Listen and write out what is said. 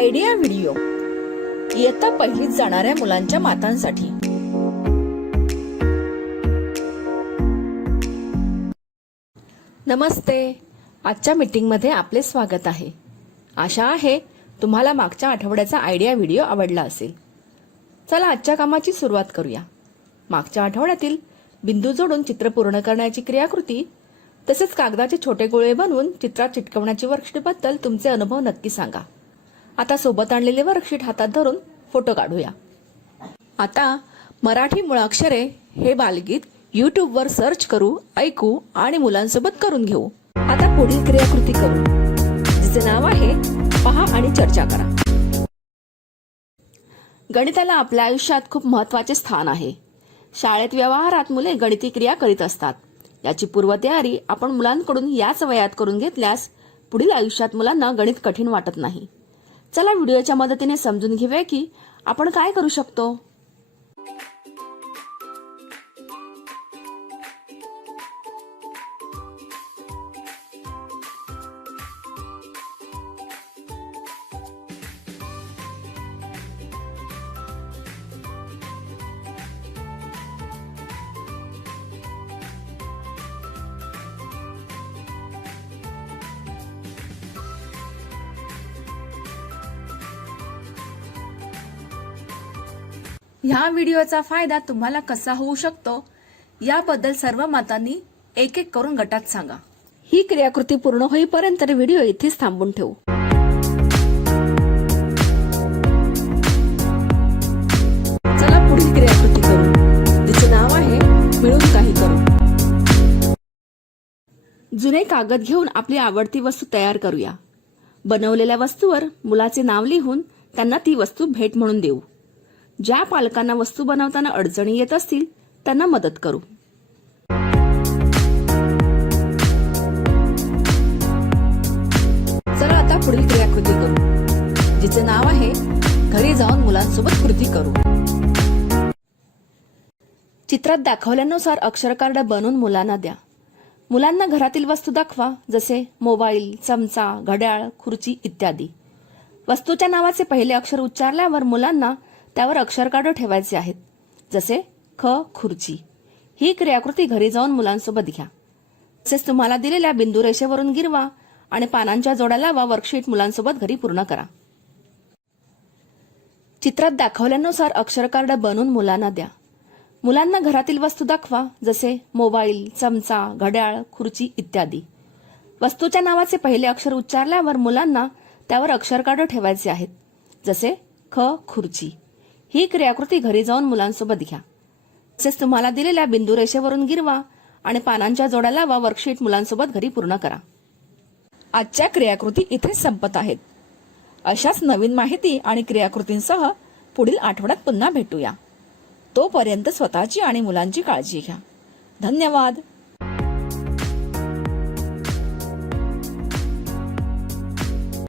Idea video इयत्ता पहिलीत जाणाऱ्या मुलांच्या मातांसाठी. नमस्ते. आजच्या मीटिंगमध्ये आपले स्वागत आहे. आशा आहे तुम्हाला मागच्या आठवड्याचा आयडिया व्हिडिओ आवडला असेल. चला आजच्या कामाची सुरुवात करूया. मागच्या आठवड्यातील बिंदू जोडून चित्र पूर्ण करण्याची क्रियाकृती तसेच कागदाचे छोटे गोळे बनवून चित्रात चिटकवण्याची वर्कशीटबद्दल तुमचे अनुभव नक्की सांगा. आता सोबत आणलेले वर्कशीट हातात धरून फोटो काढूया. आता मराठी मुळाक्षरे हे बालगीत युट्यूबवर सर्च करू ऐकू आणि मुलांसोबत करून घेऊ. आता पुढील क्रियाकृती करू. जिचे नाव आहे पहा आणि चर्चा करा. गणिताला आपल्या आयुष्यात खूप महत्त्वाचे स्थान आहे. शाळेत व्यवहारात मुले गणिती क्रिया करीत असतात. याची पूर्वतयारी आपण मुलांकडून याच वयात करून घेतल्यास पुढील आयुष्यात मुलांना गणित कठीण वाटत नाही. चला व्हिडिओच्या मदतीने समजून घेऊया की आपण काय करू शकतो. ह्या व्हिडिओचा फायदा तुम्हाला कसा होऊ शकतो याबद्दल सर्व मातांनी एक एक करून गटात सांगा. ही क्रियाकृती पूर्ण होईपर्यंत व्हिडिओ इथेच थांबून ठेवू. चला पुढील क्रियाकृती करू. तिचे नाव आहे मिळून काही करू. जुने कागद घेऊन आपली आवडती वस्तू तयार करूया. बनवलेल्या वस्तूवर मुलाचे नाव लिहून त्यांना ती वस्तू भेट म्हणून देऊ. ज्या पालकांना वस्तू बनवताना अडचणी येत असतील त्यांना मदत करू. चला आता पुढील क्रियाकृती करू जिचे नाव आहे घरी जाऊन मुलांसोबत कृती करू. चित्रात दाखवल्यानुसार अक्षर कार्ड बनवून मुलांना द्या. मुलांना घरातील वस्तू दाखवा जसे मोबाईल चमचा घड्याळ खुर्ची इत्यादी. वस्तूच्या नावाचे पहिले अक्षर उच्चारल्यावर मुलांना त्यावर अक्षरकाडं ठेवायचे आहेत. जसे ख खुर्ची. ही क्रियाकृती घरी जाऊन मुलांसोबत घ्या. तसेच तुम्हाला दिलेल्या बिंदू रेषेवरून गिरवा आणि पानांच्या जोड्याला वा वर्कशीट मुलांसोबत घरी पूर्ण करा. चित्रात दाखवल्यानुसार अक्षरकार्ड बनवून मुलांना द्या. मुलांना घरातील वस्तू दाखवा जसे मोबाईल चमचा घड्याळ खुर्ची इत्यादी. वस्तूच्या नावाचे पहिले अक्षर उच्चारल्यावर मुलांना त्यावर अक्षरकार्ड ठेवायचे आहेत. जसे ख खुर्ची. ही क्रियाकृती घरी जाऊन मुलांसोबत घ्या. तसेच तुम्हाला दिलेल्या बिंदू रेषेवरून गिरवा आणि पानांच्या जोड्या लावा वर्कशीट मुलांसोबत घरी पूर्ण करा. आजच्या क्रियाकृती इथेच संपत आहेत. अशाच नवीन माहिती आणि क्रियाकृतींसह पुढील आठवड्यात पुन्हा भेटूया. तोपर्यंत स्वतःची आणि मुलांची काळजी घ्या. धन्यवाद.